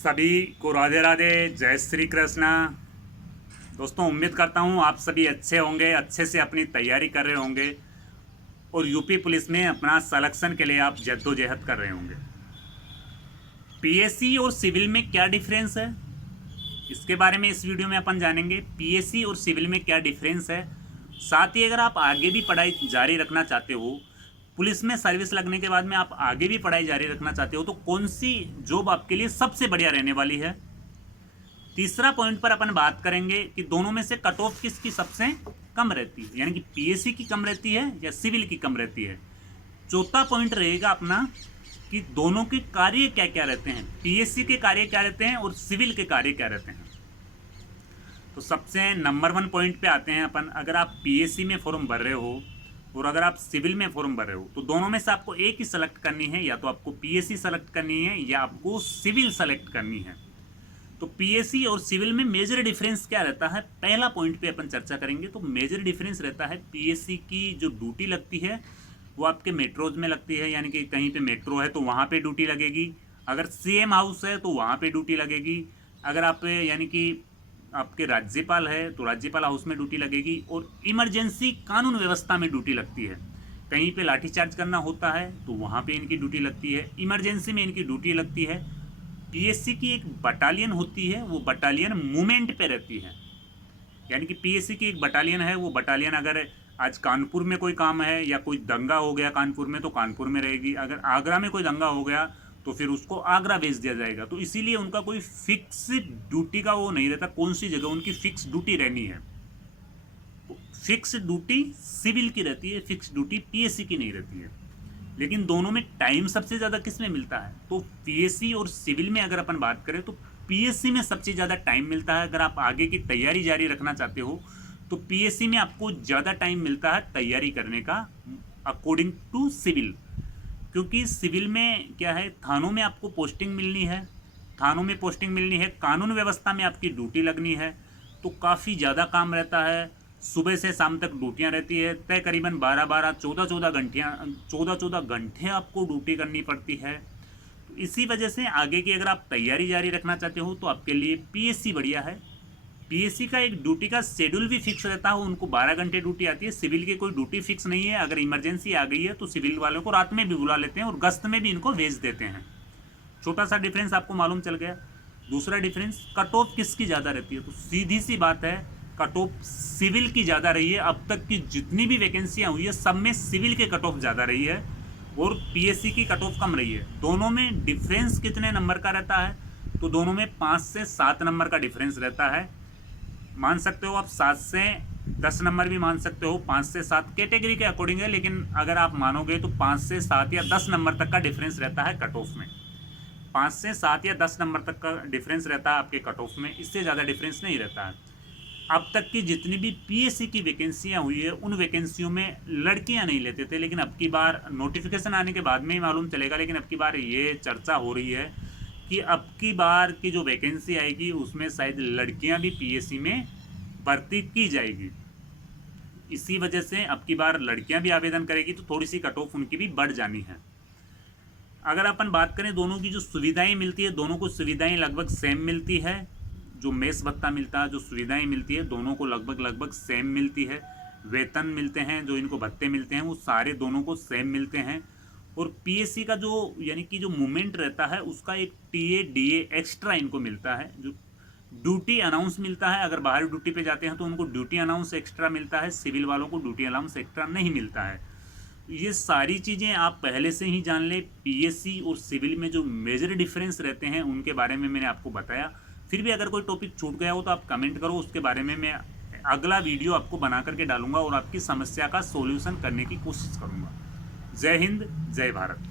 सभी को राधे राधे, जय श्री कृष्णा। दोस्तों, उम्मीद करता हूँ आप सभी अच्छे होंगे, अच्छे से अपनी तैयारी कर रहे होंगे और यूपी पुलिस में अपना सिलेक्शन के लिए आप जद्दोजहद कर रहे होंगे। पीएससी और सिविल में क्या डिफरेंस है, इसके बारे में इस वीडियो में अपन जानेंगे। पीएससी और सिविल में क्या डिफरेंस है, साथ ही अगर आप आगे भी पढ़ाई जारी रखना चाहते हो, पुलिस में सर्विस लगने के बाद में आप आगे भी पढ़ाई जारी रखना चाहते हो, तो कौन सी जॉब आपके लिए सबसे बढ़िया रहने वाली है। तीसरा पॉइंट पर अपन बात करेंगे कि दोनों में से कट ऑफ किसकी सबसे कम रहती है, यानी कि पीएससी की कम रहती है या सिविल की कम रहती है। चौथा पॉइंट रहेगा अपना कि दोनों के कार्य क्या क्या रहते हैं, पीएससी के कार्य क्या रहते हैं और सिविल के कार्य क्या रहते हैं। तो सबसे नंबर 1 पॉइंट पे आते हैं अपन। अगर आप पीएससी में फॉर्म भर रहे हो और अगर आप सिविल में फॉर्म भर रहे हो, तो दोनों में से आपको एक ही सेलेक्ट करनी है, या तो आपको पीएससी सेलेक्ट करनी है या आपको सिविल सेलेक्ट करनी है। तो पीएससी और सिविल में मेजर डिफरेंस क्या रहता है, पहला पॉइंट पे अपन चर्चा करेंगे। तो मेजर डिफरेंस रहता है, पीएससी की जो ड्यूटी लगती है वो आपके मेट्रोज में लगती है, यानी कि कहीं पे मेट्रो है तो वहाँ पे ड्यूटी लगेगी। अगर सीएम हाउस है तो वहाँ पे ड्यूटी लगेगी। अगर आप यानी कि आपके राज्यपाल है तो राज्यपाल हाउस में ड्यूटी लगेगी। और इमरजेंसी कानून व्यवस्था में ड्यूटी लगती है, कहीं पे लाठीचार्ज करना होता है तो वहाँ पे इनकी ड्यूटी लगती है, इमरजेंसी में इनकी ड्यूटी लगती है। पीएससी की एक बटालियन होती है, वो बटालियन मूवमेंट पे रहती है, यानी कि पीएससी की एक बटालियन है, वो बटालियन अगर आज कानपुर में कोई काम है या कोई दंगा हो गया कानपुर में तो कानपुर में रहेगी। अगर आगरा में कोई दंगा हो गया तो फिर उसको आगरा भेज दिया जाएगा। तो इसीलिए उनका कोई फिक्स ड्यूटी का वो नहीं रहता, कौन सी जगह उनकी फिक्स ड्यूटी रहनी है। तो फिक्स ड्यूटी सिविल की रहती है, फिक्स ड्यूटी पीएससी की नहीं रहती है। लेकिन दोनों में टाइम सबसे ज़्यादा किस में मिलता है, तो पीएससी और सिविल में अगर अपन बात करें तो पीएससी में सबसे ज़्यादा टाइम मिलता है। अगर आप आगे की तैयारी जारी रखना चाहते हो तो पीएससी में आपको ज़्यादा टाइम मिलता है तैयारी करने का, अकॉर्डिंग टू सिविल। क्योंकि सिविल में क्या है, थानों में आपको पोस्टिंग मिलनी है, थानों में पोस्टिंग मिलनी है, कानून व्यवस्था में आपकी ड्यूटी लगनी है, तो काफ़ी ज़्यादा काम रहता है। सुबह से शाम तक ड्यूटियाँ रहती है, तय करीबन 12-12, 14-14 घंटे आपको ड्यूटी करनी पड़ती है। तो इसी वजह से आगे की अगर आप तैयारी जारी रखना चाहते हो तो आपके लिए पीएससी बढ़िया है। पीएससी का एक ड्यूटी का शेड्यूल भी फिक्स रहता है, उनको 12 घंटे ड्यूटी आती है। सिविल की कोई ड्यूटी फिक्स नहीं है, अगर इमरजेंसी आ गई है तो सिविल वालों को रात में भी बुला लेते हैं और गश्त में भी इनको भेज देते हैं। छोटा सा डिफरेंस आपको मालूम चल गया। दूसरा डिफरेंस, कट ऑफ किसकी ज़्यादा रहती है, तो सीधी सी बात है, कट ऑफ सिविल की ज़्यादा रही है। अब तक की जितनी भी वैकेंसियाँ हुई है सब में सिविल के कट ऑफ ज़्यादा रही है और पीएससी की कट ऑफ कम रही है। दोनों में डिफरेंस कितने नंबर का रहता है, तो दोनों में 5 से 7 नंबर का डिफरेंस रहता है। मान सकते हो आप 7 से 10 नंबर भी मान सकते हो, 5 से 7 कैटेगरी के अकॉर्डिंग है, लेकिन अगर आप मानोगे तो 5 से 7 या 10 नंबर तक का डिफरेंस रहता है कट ऑफ में। 5 से 7 या 10 नंबर तक का डिफरेंस रहता है आपके कट ऑफ में, इससे ज़्यादा डिफरेंस नहीं रहता है। अब तक की जितनी भी पीएससी की वैकेंसियाँ हुई है उन वैकेंसियों में लड़कियां नहीं लेते थे, लेकिन अब की बार नोटिफिकेशन आने के बाद में ही मालूम चलेगा, लेकिन अब की बार ये चर्चा हो रही है कि अब की बार की जो वैकेंसी आएगी उसमें शायद लड़कियां भी पीएससी में भर्ती की जाएगी। इसी वजह से अब की बार लड़कियां भी आवेदन करेगी तो थोड़ी सी कट ऑफ उनकी भी बढ़ जानी है। अगर अपन बात करें दोनों की जो सुविधाएं मिलती है, दोनों को सुविधाएं लगभग सेम मिलती है। जो मेस भत्ता मिलता है, जो सुविधाएं मिलती है, दोनों को लगभग सेम मिलती है। वेतन मिलते हैं, जो इनको भत्ते मिलते हैं वो सारे दोनों को सेम मिलते हैं। और पीएससी का जो यानी कि जो मूवमेंट रहता है उसका एक टीए डीए एक्स्ट्रा इनको मिलता है। जो ड्यूटी अनाउंस मिलता है, अगर बाहर ड्यूटी पे जाते हैं तो उनको ड्यूटी अनाउंस एक्स्ट्रा मिलता है, सिविल वालों को ड्यूटी अनाउंस एक्स्ट्रा नहीं मिलता है। ये सारी चीज़ें आप पहले से ही जान लें। पीएससी और सिविल में जो मेजर डिफरेंस रहते हैं उनके बारे में मैंने आपको बताया। फिर भी अगर कोई टॉपिक छूट गया हो तो आप कमेंट करो, उसके बारे में मैं अगला वीडियो आपको बना करके डालूंगा और आपकी समस्या का सॉल्यूशन करने की कोशिश करूंगा। जय हिंद, जय भारत।